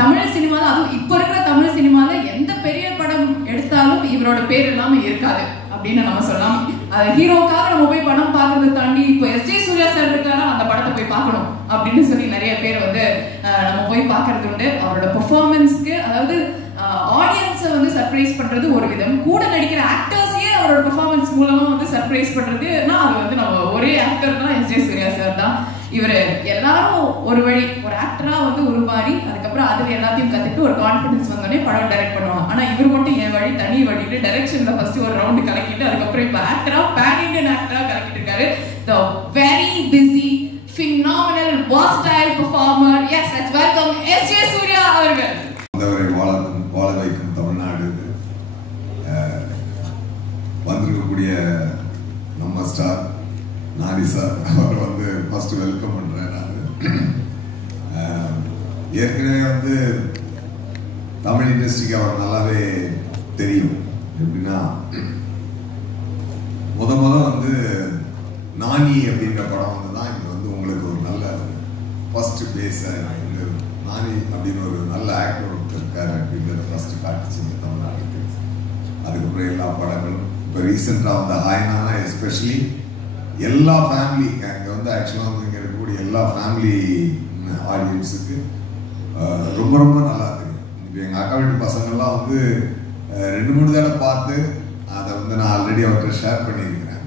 தமிழ் சினிமாவில், அதுவும் இப்போ இருக்கிற தமிழ் சினிமாவில் எந்த பெரிய படம் எடுத்தாலும் இவரோட பேர் இல்லாமல் இருக்காது அப்படின்னு நம்ம சொல்லலாம். ஹீரோக்காக நம்ம போய் படம் பார்க்கறதை தாண்டி இப்போ எஸ்.ஜே. சூர்யா சார் இருக்காரா அந்த படத்தை போய் பார்க்கணும் அப்படின்னு சொல்லி நிறைய பேர் வந்து நம்ம போய் பார்க்கறது உண்டு. அவரோட பெர்ஃபார்மன்ஸ்க்கு, அதாவது ஆடியன்ஸை வந்து சர்ப்ரைஸ் பண்றது ஒரு விதம், கூட நடிக்கிற ஆக்டர்ஸையே அவரோட பெர்ஃபார்மன்ஸ் மூலமா வந்து சர்ப்ரைஸ் பண்றதுன்னா அது வந்து நம்ம ஒரே ஆக்டர் தான், எஸ்.ஜே. சூர்யா சார் தான். இவர் எல்லாரும் ஒரு வழி ஒரு ஆக்டரா வந்து உருமாறி அதுக்கப்புறம் அதுல எல்லாத்தையும் கத்துட்டு ஒரு கான்ஃபிடன்ஸ் வந்தோடனே படம் டைரக்ட் பண்ணுவாங்க. ஆனா இவர் மட்டும் என் வழி தனி வழிட்டு டைரக்ஷன்ல ஃபர்ஸ்ட் ஒரு ரவுண்டு கலக்கிட்டு அதுக்கப்புறம் இப்ப ஆக்டரா, பேன் இண்டியன் ஆக்டரா கலக்கிட்டு இருக்காரு. The very busy, phenomenal, versatile performer. Yes, let's welcome S.J. Surya அவர்கள். வாழ வைக்கும் தமிழ்நாடு வந்திருக்கக்கூடிய நம்ம ஸ்டார் நானி சார் அவர் வந்து ஃபர்ஸ்ட் வெல்கம் பண்றேன். நான் ஏற்கனவே வந்து தமிழ் இண்டஸ்ட்ரிக்கு அவர் நல்லாவே தெரியும். எப்படின்னா முத வந்து நானி அப்படின்ற படம் வந்து தான் இங்க வந்து உங்களுக்கு ஒரு நல்ல ஃபர்ஸ்ட் பிளேஸ் வந்து நானி அப்படின்னு ஒரு நல்ல ஆக்டர் இருக்காரு அப்படின்றத ஃபர்ஸ்ட் காட்டுச்சுங்க தமிழ்நாட்டுக்கு. அதுக்கப்புறம் எல்லா படங்களும் இப்போ ரீசெண்டாக வந்து ஹாய்னானா எஸ்பெஷலி எல்லா ஃபேமிலி அங்கே வந்து ஆக்சுவலாக வந்து இங்கே இருக்கக்கூடிய எல்லா ஃபேமிலி ஆடியன்ஸுக்கு ரொம்ப ரொம்ப நல்லா தெரியும். இப்போ எங்கள் அக்கா வீட்டு பசங்கள்லாம் வந்து 2-3 தடவை பார்த்து அதை வந்து நான் ஆல்ரெடி அவர்கிட்ட ஷேர் பண்ணியிருக்கிறேன்.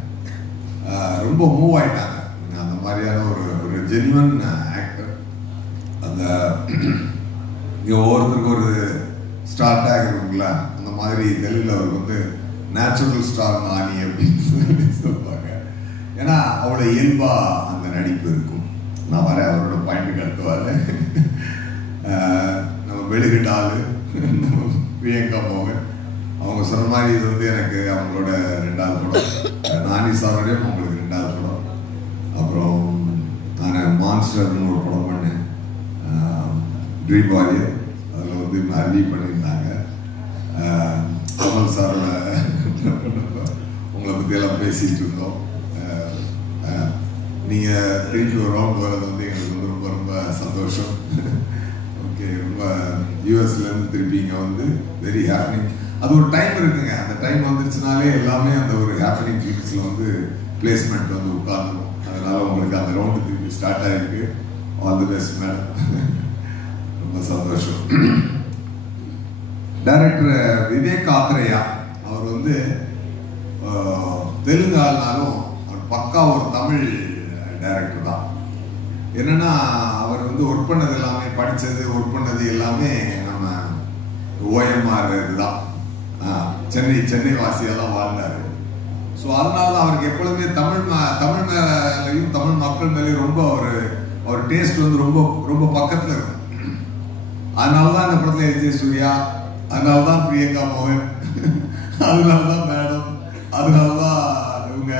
ரொம்ப மூவ் ஆயிட்டாங்க. அந்த மாதிரியான ஒரு ஜென்யூன் ஆக்டர். அந்த இங்கே ஒவ்வொருத்தருக்கு ஒரு ஸ்டார் டேக் இருக்குங்களா, அந்த மாதிரி தெலுங்குல அவருக்கு வந்து நேச்சுரல் ஸ்டார் நானி அப்படின்னு சொல்லுவாங்க. ஏன்னா அவ்வளோ இயல்பா அந்த நடிப்பு இருக்கும். நான் வரேன் அவரோட பாயிண்ட்டுக்கு அடுத்துவாரு. நம்ம வெளுகிட்டாலு பிரியங்கா மோகன் அவங்க சொன்ன மாதிரி இது வந்து எனக்கு அவங்களோட 2வது படம். நானி சாரோடையும் அவங்களுக்கு 2வது படம். அப்புறம் நான் மான்ஸ்டர்னு ஒரு படம் பண்ணேன், ட்ரீம் வாரியர். அதில் வந்து அருவி பண்ணியிருந்தாங்க. கமல் சாரோட உங்களை பற்றி எல்லாம் பேசிட்டு இருந்தோம். நீங்கள் திருப்பி ஒரு ரவுண்ட் வர்றது வந்து எங்களுக்கு வந்து ரொம்ப ரொம்ப சந்தோஷம். ஓகே, ரொம்ப யூஎஸ்லேருந்து திருப்பி இங்கே வந்து வெரி ஹாப்பிங். அது ஒரு டைம் இருக்குங்க. அந்த டைம் வந்துருச்சுனாலே எல்லாமே அந்த ஒரு ஹாப்பினிங் ஃபிலிம்ஸில் வந்து பிளேஸ்மெண்ட் வந்து உட்கார்ந்துடும். அதனால உங்களுக்கு அந்த ரவுண்டு திருப்பி ஸ்டார்ட் ஆகிருக்கு. All the best madam. ரொம்ப சந்தோஷம். டைரக்டர் விவேக் ஆத்ரேயா அவர் வந்து தெலுங்கு ஆள்னாலும் அவர் பக்கா ஒரு தமிழ் டைரக்டர் தான். என்னன்னா அவர் வந்து ஒர்க் பண்ணது எல்லாமே, படித்தது ஒர்க் பண்ணது எல்லாமே நம்ம ஓஎம்ஆர் இதுதான். சென்னை வாசியெல்லாம் வாழ்ந்தாரு. ஸோ அதனால தான் அவருக்கு எப்பொழுதுமே தமிழ் மேலையும் தமிழ் மக்கள் மேலேயும் ரொம்ப அவர் டேஸ்ட் வந்து ரொம்ப ரொம்ப பக்கத்தில் இருக்கும். அதனால தான் இந்த படத்தில் எஸ்.ஜே. சூர்யா, அதனால தான் பிரியங்கா மோகன், அதனால தான் மேடம், அதனால தான் இவங்க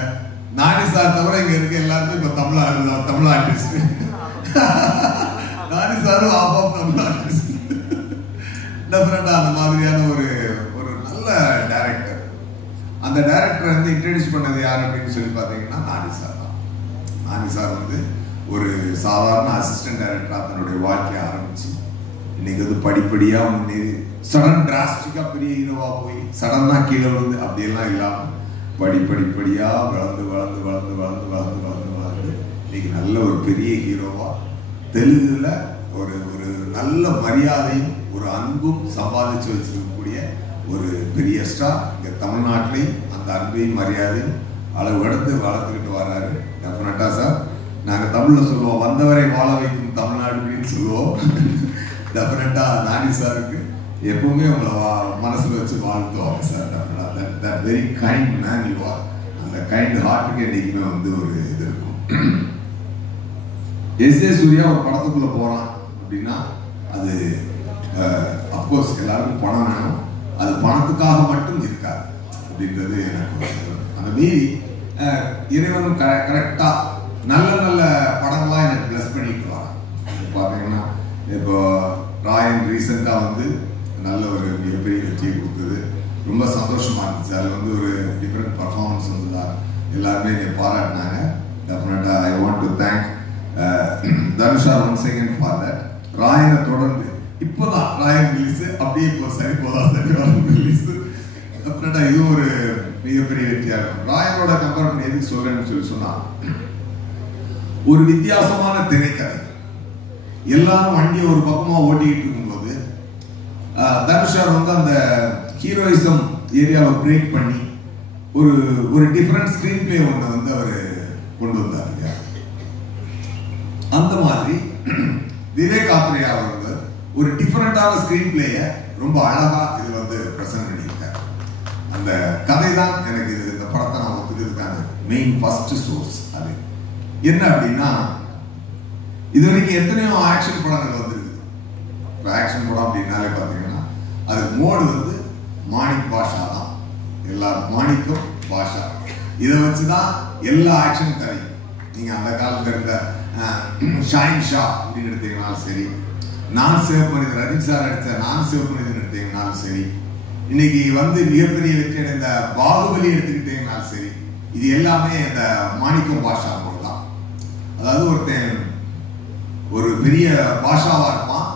நானி சார் தவிர இங்க இருக்க எல்லாருமே இப்போ தமிழ் ஆர்டிஸ்ட். நானி சாரும் ஆஃப் தமிழ் ஆர்டிஸ்ட். டெஃபினட்டா அந்த மாதிரியான ஒரு நல்ல டைரக்டர். அந்த டைரக்டரை வந்து இன்ட்ரடியூஸ் பண்ணது யார் அப்படின்னு சொல்லி பார்த்தீங்கன்னா நானி சார் தான். நானி சார் வந்து ஒரு சாதாரண அசிஸ்டன்ட் டைரக்டராக தன்னுடைய வாழ்க்கையை ஆரம்பிச்சு இன்னைக்கு வந்து படிப்படியாக முன்னேறி சடன் டிராஸ்டிக்காக பெரிய ஹீரோவா போய் சடனாக கீழே விழுந்து அப்படியெல்லாம் இல்லாமல் படிப்படியாக வளர்ந்து இன்னைக்கு நல்ல ஒரு பெரிய ஹீரோவா தெலுங்குல ஒரு நல்ல மரியாதையும் ஒரு அன்பும் சம்பாதிச்சு வச்சிருக்கக்கூடிய ஒரு பெரிய ஸ்டார். இங்க தமிழ்நாட்டிலையும் அந்த அன்பையும் மரியாதையும் அளவெடுத்து வளர்த்துக்கிட்டு வர்றாரு. டெஃபினட்டா சார், நாங்க தமிழ்ல சொல்லுவோம் வந்தவரை வாழ வைக்கும் தமிழ்நாடு அப்படின்னு சொல்லுவோம். டெஃபினட்டா நானி சாருக்கு எப்பவுமே உங்களை மனசுல வச்சு வாழ்த்துவாங்க sir. Very kind man you are. அந்த கைண்ட் ஹார்ட்டுக்கு என்னைக்குமே வந்து ஒரு இது இருக்கும். எஸ்.ஜே. சூர்யா ஒரு படத்துக்குள்ள போறான் அப்படின்னா அது அப்கோர்ஸ் எல்லாருக்கும் பணம் வேணும். அது பணத்துக்காக மட்டும் இருக்காது அப்படின்றது எனக்கு அந்த மீறி இறைவனும் கரெக்டா நல்ல படங்களா எனக்கு பிளஸ் பண்ணிட்டு வரான். பாத்தீங்கன்னா இப்போ ராயன் ரீசெண்டா வந்து நல்ல ஒரு மிகப்பெரிய வெற்றியை கொடுத்தது. ரொம்ப சந்தோஷமா இருந்துச்சு. அதில் வந்து ஒரு டிஃப்ரெண்ட் பர்ஃபார்மன்ஸ் வந்ததா எல்லாருமே என்னை பாராட்டினாங்க. டெஃபினட்டா I want to thank Dhanusha once again for that. ராயனை தொடர்ந்து இப்போதான் ராயன் ரிலீஸ், அப்படியே இப்போ சரி போதா சரி வரும் ரிலீஸ். அப்புறம் இது ஒரு மிகப்பெரிய வெற்றியாகும். ராயனோட கம்பேர் பண்ணி எதுக்கு சொல்றேன்னு சொன்னா, ஒரு வித்தியாசமான திரைக்கதை. எல்லாரும் வண்டியை ஒரு பக்கமா ஓட்டிக்கிட்டு இருக்கும்போது தனுஷார் வந்து அந்த ஹீரோயிசம் ஏரியாவை பிரேக் பண்ணி ஒரு டிஃபரெண்ட் ஸ்கிரீன் பிளே ஒன்று வந்து அவர் கொண்டு வந்தார் இல்லையா. அந்த மாதிரி விவேக் ஆத்ரேயா வந்து ஒரு டிஃபரெண்டான ஸ்கிரீன் பிளேயை ரொம்ப அழகா இதுல வந்து பிரசன்ட் பண்ணியிருக்காரு. அந்த கதை தான் எனக்கு இந்த படத்தை நான் ஒத்துக்கிறதுக்கான மெயின் ஃபர்ஸ்ட் சோர்ஸ். அது என்ன அப்படின்னா, இது வரைக்கும் எத்தனையோ ஆக்ஷன் படங்கள் வந்துருக்கு. இப்போ ஆக்ஷன் படம் அப்படின்னாலே பார்த்தீங்கன்னா அது மோடு வந்து மாணிக் பாஷா தான். மாணிக்கம் பாஷா இதை வச்சுதான் எல்லா ஆக்ஷன் கதையும். நீங்க அந்த காலத்துல இருந்த ஷாயின் ஷா அப்படின்னு எடுத்தீங்கன்னாலும் சரி, நான் சேவ் மனிதன் ரஜினி சார் அடித்த நான் சேவ் மனிதன் எடுத்தீங்கன்னாலும் சரி, இன்னைக்கு வந்து மிகப்பெரிய வெற்றி அடைந்த பாகுபலி எடுத்துக்கிட்டீங்கன்னாலும் சரி, இது எல்லாமே இந்த மாணிக்கம் பாஷா மோடு தான். அதாவது ஒருத்தன் ஒரு பெரிய பாஷாவா இருப்பான்,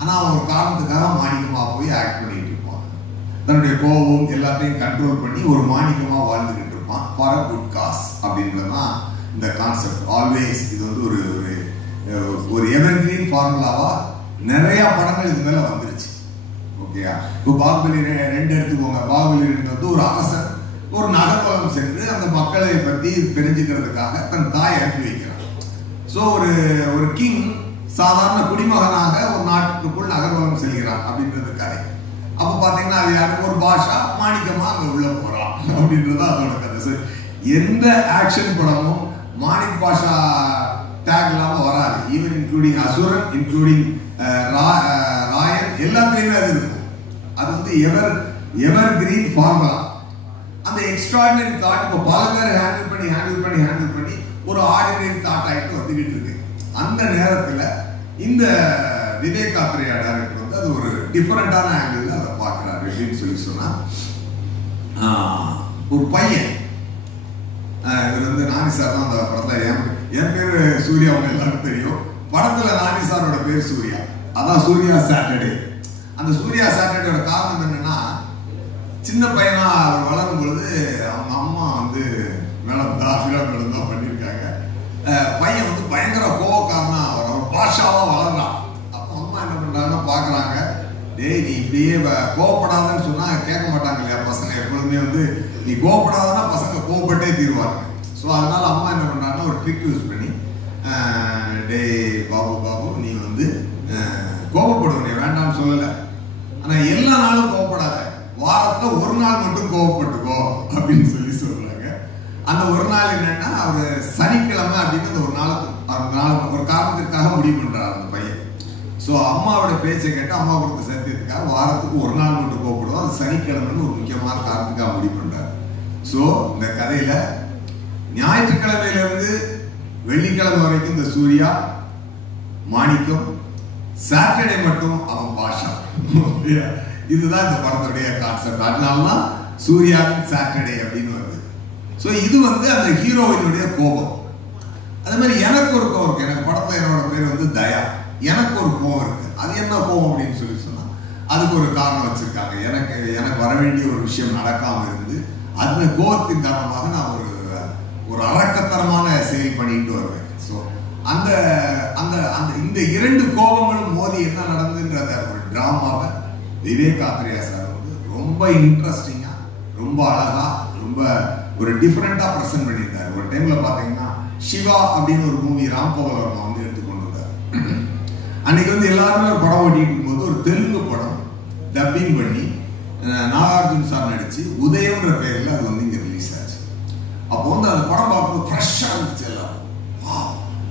ஆனா ஒரு காரணத்துக்காக மாணிக்கமா போய் ஆக்ட் பண்ணிட்டு இருப்பான். தன்னுடைய கோபம் எல்லாத்தையும் கண்ட்ரோல் பண்ணி ஒரு மாணிக்கமா வாழ்ந்துகிட்டு இருப்பான் ஃபார் அ குட் காஸ் அப்படின்றதுதான் இந்த கான்செப்ட். ஆல்வேஸ் இது வந்து ஒரு எவர்கிரீன் ஃபார்முலாவா நிறைய படங்கள் இது மேல வந்துருச்சு. ஓகேயா, இப்போ பாகுபலி 2 எடுத்துக்கோங்க. பாகுபலி 2 வந்து ஒரு அரசன் ஒரு நகர்வலம் சென்று அந்த மக்களை பத்தி தெரிஞ்சுக்கிறதுக்காக தன் தாயை அனுப்பி வைக்கிறான். ஸோ ஒரு கிங் சாதாரண குடிமகனாக ஒரு நாட்டுக்குள் நகர்வலம் செல்கிறான் அப்படின்றது கதை. அப்ப பாத்தீங்கன்னா அது யாருக்கு ஒரு பாஷா மாணிக்கமா அங்க உள்ள போறான் அப்படின்றது அதோட கதை. எந்த ஆக்ஷன் படமும் மாணிக் பாஷா டேக் இல்லாம வராது. ஈவன் இன்க்ளூடிங் அசுரன், இன்க்ளூடிங் ராயன், எல்லாத்துலயுமே அது இருக்கும். அது வந்து எவர் கிரீன் ஃபார்முலா. அந்த எக்ஸ்ட்ராடினரி தாட் இப்போ பல பேர் ஹேண்டில் பண்ணி ஒரு ஆர்டினரி தாட் ஆகிட்டு வந்துகிட்டு இருக்கு. அந்த நேரத்துல இந்த விவேக் ஆத்ரேயா டைரக்டர் வந்து அது ஒரு டிஃபரெண்டான ஆங்கிள் அதை பார்க்கிறாரு. அப்படின்னு சொல்லி சொன்னா, ஒரு பையன் இது வந்து நானி சார் தான் அந்த படத்துல, என் பேரு சூர்யா அவங்க எல்லாருக்கும் தெரியும். படத்துல நானி சாரோட பேர் சூர்யா, அதான் சூர்யா சாட்டர்டே. அந்த சூர்யா சாட்டர்டேயோட காரணம் என்னன்னா, சின்ன பையனா அவர் வளரும் பொழுது அவங்க அம்மா வந்து மேடம் பண்ணியிருக்காங்க. பையன் வந்து பயங்கர கோவக்காரனா அவர் பாஷாவா வளர்றான். அப்போ அம்மா என்ன பண்றாங்கன்னா பாக்குறாங்க, டேய் நீ இப்படியே கோவப்படாதன்னு சொன்னா கேட்க மாட்டாங்க இல்லையா பசங்க. எப்பொழுதுமே வந்து நீ கோவப்படாதன்னா பசங்க கோவப்பட்டே தீருவாங்க. ஸோ அதனால அம்மா என்ன பண்றாங்கன்னா ஒரு ட்ரிக் யூஸ் பண்ணி, டே பாபு நீ வந்து கோவப்படுவ, நீ வேண்டாம்னு சொல்லல, ஆனா எல்லா நாளும் கோவப்படாத, வாரத்துல ஒரு நாள் மட்டும் கோவப்பட்டுக்கோ அப்படின்னு சொல்லி சொல்றாங்க. அந்த ஒரு நாள் என்னன்னா அவர் சனிக்கிழமை அப்படின்னு அந்த ஒரு காரணத்திற்காக முடிவு பண்றாரு அந்த பையன். ஸோ அம்மாவோட பேச்சை கேட்டு அம்மா கொடுத்த சத்தியத்துக்காக வாரத்துக்கு ஒரு நாள் மட்டும் கோவப்படுவோம். அது சனிக்கிழமைன்னு ஒரு முக்கியமான காரணத்துக்காக முடிவு பண்றாரு. ஸோ இந்த கதையில ஞாயிற்றுக்கிழமையில இருந்து வெள்ளிக்கிழமை வரைக்கும் இந்த சூர்யா மாணிக்கம், சாட்டர்டே மட்டும் அவன் பாஷா. இதுதான் இந்த படத்துடைய கான்செப்ட். அதனாலதான் சூர்யாவின் சாட்டர்டே அப்படின்னு வருது. ஸோ இது வந்து அந்த ஹீரோயினுடைய கோபம். அதே மாதிரி எனக்கு ஒரு கோபம் இருக்கு. எனக்கு படத்துல என்னோட பேர் வந்து தயா. எனக்கு ஒரு கோபம் இருக்கு. அது என்ன கோபம் அப்படின்னு சொல்லி சொன்னா அதுக்கு ஒரு காரணம் வச்சிருக்காங்க. எனக்கு வர வேண்டிய ஒரு விஷயம் நடக்காம இருந்து அந்த கோபத்தின் காரணமாக நான் ஒரு அரக்கத்தனமான செயல் பண்ணிட்டு வருவேன். ஸோ அந்த அந்த அந்த இந்த 2 கோபங்களும் மோதி என்ன நடந்துன்றத ஒரு டிராமாவை விவேக் ஆத்ரேயா சார் வந்து ரொம்ப இன்ட்ரெஸ்டிங்கா, ரொம்ப அழகா, ரொம்ப ஒரு டிஃபரெண்டா பிரசன்ட் பண்ணியிருந்தாரு. ஒரு டைம்ல பாத்தீங்கன்னா சிவா அப்படின்னு ஒரு மூவி ராம்போகல் வர்மா வந்து எடுத்துக்கொண்டு வந்தார். அன்னைக்கு வந்து எல்லாருமே ஒரு படம் ஓட்டிட்டு இருக்கும்போது ஒரு தெலுங்கு படம் டப்பிங் பண்ணி நாகார்ஜுன் சார் நடிச்சு உதயம்ன்ற பேர்ல அது வந்து இங்க ரிலீஸ் ஆச்சு. அப்போ வந்து அந்த படம் பார்க்கும்போது ஃப்ரெஷ்ஷா இருந்துச்சு. எல்லாம்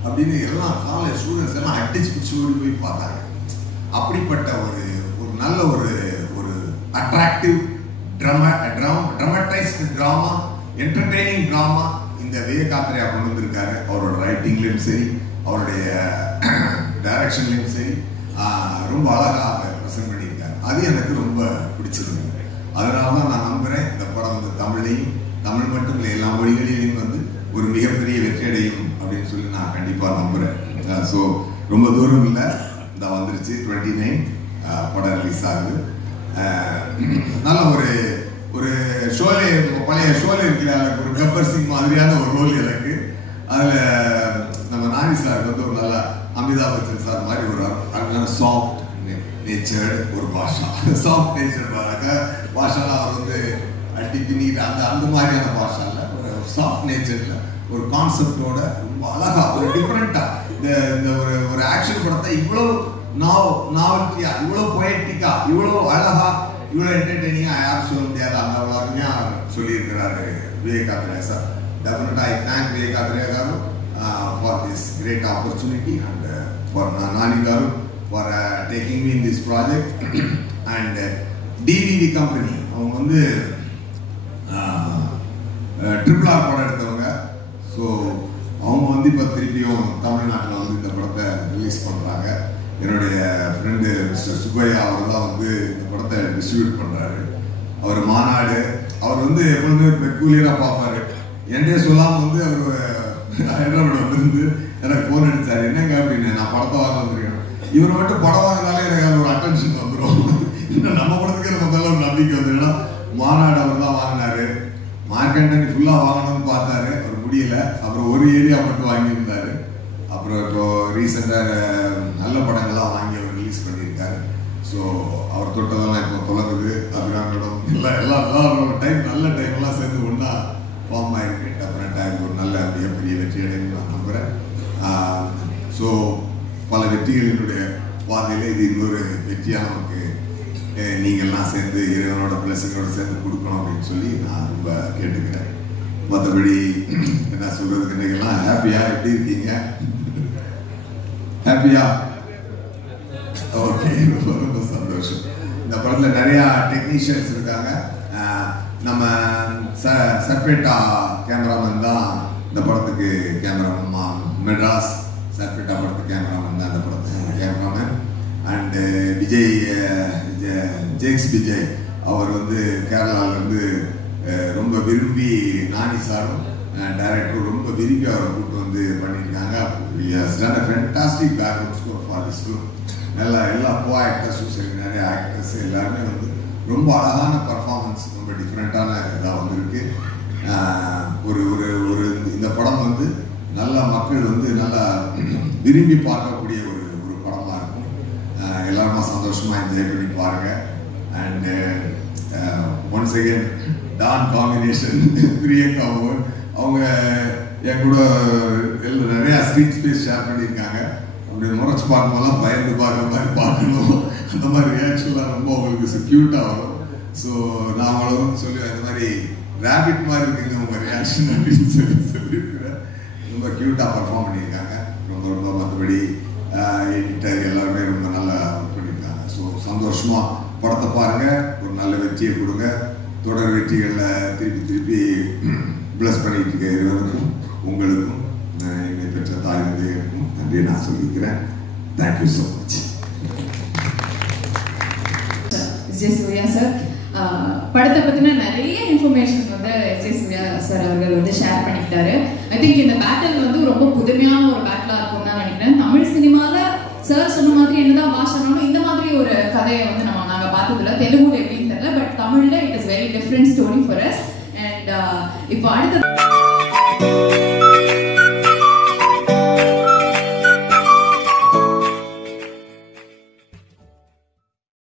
அப்படின்னு எல்லாம் காலேஜ் ஸ்டூடெண்ட்ஸ் எல்லாம் அடிச்சு பிடிச்சி ஓடி போய் பார்த்தாங்க. அப்படிப்பட்ட ஒரு நல்ல ஒரு attractive dramatised drama, entertaining drama இந்த விவேக் ஆத்ரேயா கொண்டு வந்திருக்காரு. அவரோட ரைட்டிங்லயும் சரி, அவருடைய டைரக்ஷன்லயும் சரி ரொம்ப அழகா அதை பிரசன்ட் பண்ணியிருக்காரு. அது எனக்கு ரொம்ப பிடிச்சிருந்தது. அதனாலதான் நான் நம்புறேன் இந்த படம் வந்து தமிழ் மட்டும் இல்லை எல்லா மொழிகளிலையும் வந்து ஒரு மிகப்பெரிய வெற்றி அடையும் அப்படின்னு சொல்லி நான் கண்டிப்பா நம்புறேன். ஸோ ரொம்ப தூரம் இல்லை, இந்த வந்துருச்சு 29 படம் ரிலீஸ் ஆகுது. நல்ல ஒரு ஷோலே, பழைய ஷோலே இருக்குல்ல, ஒரு கப்பர் சிங் மாதிரியான ஒரு ரோல் எனக்கு. அதில் நம்ம நானி சார் வந்து ஒரு நல்ல அமிதாப் பச்சன் சார் மாதிரி ஒரு அழகான சாஃப்ட் நேச்சர்டு ஒரு பாஷா, சாஃப்ட் நேச்சர் பாஷாலாம் அவர் வந்து அடி பின்னிட்டு அந்த மாதிரியான பாஷால ஒரு சாஃப்ட் நேச்சர்ல ஒரு கான்செப்டோட ரொம்ப அழகா ஒரு டிஃப்ரெண்டா இந்த ஒரு ஆக்ஷன் படத்தை இவ்வளோ நாவல்ட்டியா, இவ்வளோ பொயட்டிக்கா, இவ்வளோ அழகா, இவ்வளோ என்டர்டெய்னிங்கா யாரும் சொல்ல முடியாது. அந்த அவ்வளோருமையா சொல்லியிருக்கிறாரு Vivek Athreya sir. Definitely I thank Vivekathreya garu for this great opportunity and for Nani garu for taking me in this project and DVD company. அவங்க வந்து ட்ரிபிள் ஆர் படம் எடுத்தவங்க. ஸோ அவங்க வந்து இப்போ திருப்பியும் தமிழ்நாட்டில் வந்து இந்த படத்தை ரிலீஸ் பண்ணுறாங்க. என்னுடைய ஃப்ரெண்டு மிஸ்டர் சுப்பையா அவர் தான் வந்து இந்த படத்தை டிஸ்ட்ரிபியூட் பண்ணுறாரு. அவர் மாநாடு அவர் வந்து எப்பவுமே பெக்கூலியராக பார்ப்பாரு. என்னே சொல்லாமல் வந்து அவர் ஹைதராபாத் வந்து எனக்கு ஃபோன் அடித்தார். என்னங்க அப்படின்னு, நான் படத்தை வாங்க வந்துருக்கேன். இவர் மட்டும் படம் வாங்கினாலே எனக்கு அது ஒரு அட்டென்ஷன் வந்துடும். நம்ம படத்துக்கு நம்ம மேலே ஒரு நம்பிக்கை வந்துடும்னா மாநாடு அவர் தான் வாங்கினாரு. மார்க்கெண்டனி ஃபுல்லாக வாங்கணும்னு பார்த்தாரு, அவர் முடியல. அப்புறம் ஒரு ஏரியா மட்டும் வாங்கியிருந்தாரு. அப்புறம் இப்போ ரீசெண்டாக நல்ல படங்கள்லாம் வாங்கி அவர் ரிலீஸ் பண்ணியிருக்காரு. ஸோ அவர் தொட்டதெல்லாம் இப்போ தொடருது. அபிராமிடம் எல்லாம் டைம் நல்ல டைம்லாம் சேர்ந்து ஒன்றா ஃபார்ம் ஆகிருக்கு. டெஃபினட்டாக ஒரு நல்ல மிகப்பெரிய வெற்றி அடையும் நான் நம்புகிறேன். ஸோ பல வெற்றிகளினுடைய பாதையில் இது இன்னொரு வெற்றியாக நமக்கு நீங்கள்லாம் சேர்ந்து இறைவனோட பிளஸிங்கோட சேர்ந்து கொடுக்கணும் அப்படின்னு சொல்லி நான் ரொம்ப கேட்டுக்கிறேன். மற்றபடி என்ன சொல்றதுக்கு, இன்னைக்கெல்லாம் ஹாப்பியா? எப்படி இருக்கீங்க? ஹாப்பியா? ஓகே, ரொம்ப சந்தோஷம். இந்த படத்தில் நிறையா டெக்னீஷியன்ஸ் இருக்காங்க. நம்ம சர்பேட்டா கேமராமேன் தான் இந்த படத்துக்கு கேமராமேன். மெட்ராஸ் சர்பேட்டா படத்துக்கு கேமராமேன் தான் இந்த படத்துக்கு கேமராமேன். அண்டு விஜய் ஜேக்ஸ் விஜய் அவர் வந்து கேரளாவிலேருந்து ரொம்ப விரும்பி நானி சாரும் டைரக்டரும் ரொம்ப விரும்பி அவரை கூப்பிட்டு வந்து பண்ணியிருக்காங்க. Fantastic background score for this film. நல்லா எல்லா கோ ஆக்டர்ஸும் சரி, நிறைய ஆக்டர்ஸ் எல்லாருமே வந்து ரொம்ப அழகான பர்ஃபார்மன்ஸ், ரொம்ப டிஃப்ரெண்ட்டான இதாக வந்துருக்கு. ஒரு ஒரு இந்த படம் வந்து நல்லா மக்கள் வந்து நல்லா விரும்பி பார்க்கக்கூடிய ஒரு படமாக இருக்கும். எல்லாருமா சந்தோஷமாக என்ஜாய் பண்ணி பாருங்க. And once again Don combination Priyanka அவங்க என் கூட நிறையா ஸ்க்ரீன் ஸ்பேஸ் ஷேர் பண்ணியிருக்காங்க. அப்படி முறைச்சு பார்க்கும்போதெல்லாம் பயந்து பார்க்குற மாதிரி பார்க்கணும். அந்த மாதிரி ரியாக்ஷன்லாம் ரொம்ப அவங்களுக்கு க்யூட்டாக வரும். ஸோ நான் அவ்வளோன்னு சொல்லி அந்த மாதிரி ரேபிட் மாதிரி இருக்குங்க உங்கள் ரியாக்ஷன் அப்படின்னு சொல்லியிருக்கிறேன். ரொம்ப க்யூட்டாக பர்ஃபார்ம் பண்ணியிருக்காங்க. ரொம்ப மற்றபடி எடிட்டர் எல்லாருமே ரொம்ப நல்லா ஒர்க் பண்ணியிருக்காங்க. ஸோ சந்தோஷமாக படத்தை பாருங்கள், ஒரு நல்ல வெற்றியை கொடுங்க. தொடர் வெற்றிகளில் திருப்பி பிளஸ் பண்ணிட்டு இருக்க இறைவனுக்கும் உங்களுக்கும் என்னை பெற்ற தாய் தந்தையருக்கும் நன்றி நான் சொல்லிக்கிறேன். Thank you so much. S J. Suryah sir படத்தை பற்றின நிறைய இன்ஃபர்மேஷன் வந்து எஸ்.ஜே. சூர்யா சார் அவர்கள் வந்து ஷேர் பண்ணிக்கிட்டாரு. ஐ திங்க் இந்த பேட்டில் வந்து ரொம்ப புதுமையான ஒரு பேட்டிலாக இருக்கும் தான் நினைக்கிறேன். தமிழ் சினிமாவில் சார் சொன்ன மாதிரி என்னதான் பாஷனாலும் இந்த மாதிரி ஒரு கதையை வந்து நாங்கள் பார்த்ததில்ல. தெலுங்குல எப்படின்னு தெரியல, பட் தமிழில் it is very different story for us. And இப்போ அடுத்த